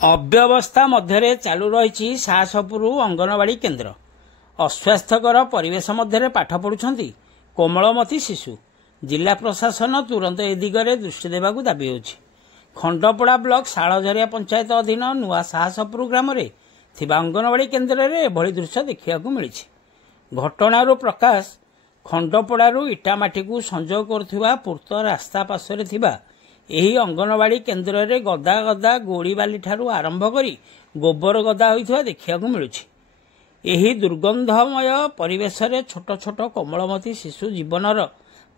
अव्यवस्था मध्य चालू रही साहसपुर अंगनवाड़ी केन्द्र। अस्वास्थ्यकर परिवेश मध्य पाठ पढ़ुंट कोमलमती शिशु। जिला प्रशासन तुरंत ए दिगरे दृष्टि देवाक दाबी होछि। खंडपड़ा ब्लॉक शालझरिया पंचायत अधीन नुआ साहसपुर ग्राम रे थिबा अंगनवाड़ी केन्द्र रे एभली दृश्य देखिବାକୁ मिलिछि। घटनारू प्रकाश खंडपड़ारू इटामाटी को संजोग करथिबा पूर्त रास्ता पार्श्व थिबा एही अंगनवाड़ी केन्द्र रे गदा गदा गोड़ी बाली ठारू आरंभ करी गोबर गदा होइथिबा देखिବାକୁ मिलुछि। एही दुर्गंधमय परिवेश रे छोट छोट कोमलमती शिशु जीवनर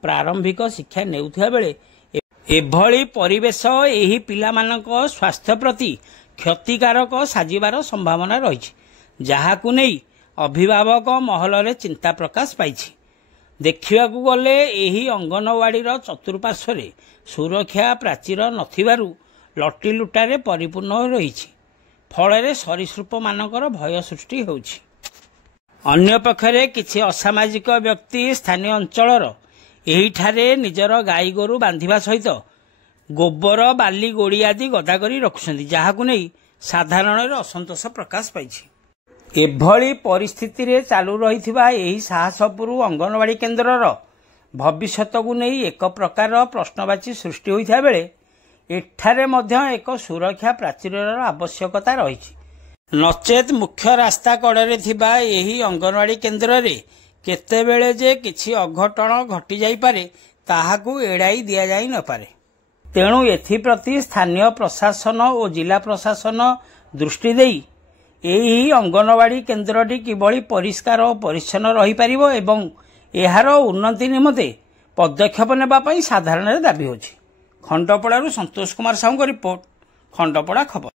प्रारंभिक शिक्षा नेउथिबा बेले एभली परिवेश एही पिलामानक स्वास्थ्य प्रति क्षतिकारक साजिबार संभावना रहिछि, जाहाकु नै अभिभावक महल रे चिंता प्रकाश पाइछि। देखिବାକୁ गले एही अंगनवाड़ी चतुर्पार्श्व रे सुरक्षा प्राचीर नथिबारु लटी लुटारे परिपूर्ण रहिछि, फଳରେ सरीसृप मानकर भय सृष्टि होछि। अन्य पक्षरे किछि असामाजिक व्यक्ति स्थानीय अंचलर एहिठारे निजर गाई गोरु बांधिबा सहित गोबर बाली गोड़ी आदि गदा करी रखुछन्ति, जाहाकु नै साधारण असंतोष प्रकाश पाइछि। एभली परिस्थिति रे चालू रहिथिबा एही साहसपुर अंगनवाड़ी केन्द्रर भविष्यत को नहीं एक प्रकार प्रश्नवाची सृष्टि होइथा बेले एठारे मध्य एक सुरक्षा प्राचीरर आवश्यकता रहिछि। नचेत मुख्य रास्ता कड़े थिबा एही अंगनवाड़ी केन्द्र रे केतेबेले जे किछि अघटन घटी जाई पारे ताहाकू एड़ाई दिया जाई न पारे। तेणु एथिप्रति स्थानीय प्रशासन और जिला प्रशासन दृष्टि देई एही अंगनवाड़ी केन्द्रटी किभली परिष्कार और परिच्छन्न रही पारिबो एवं एहार उन्नति निमते पदक्षेप नेबा पई साधारण दाबी होछि। खंडपड़ारू संतोष कुमार साहू रिपोर्ट, खंडपड़ा खबर।